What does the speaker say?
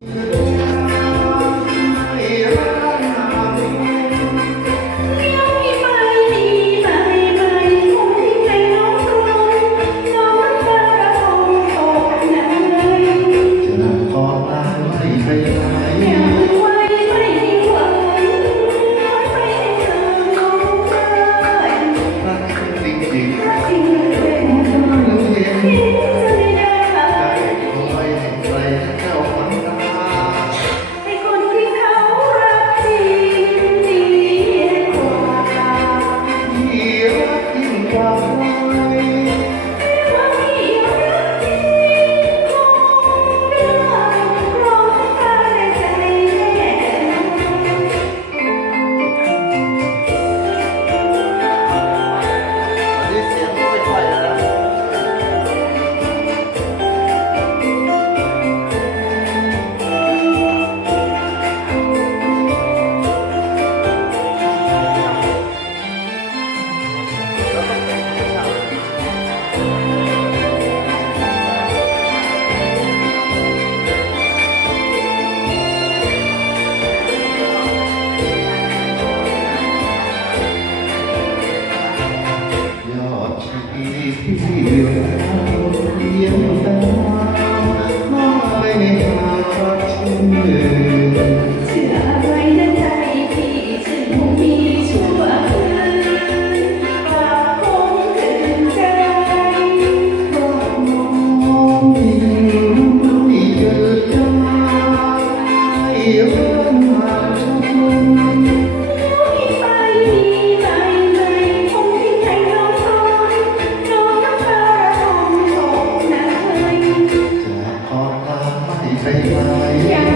จ Peace, peace. Yeah.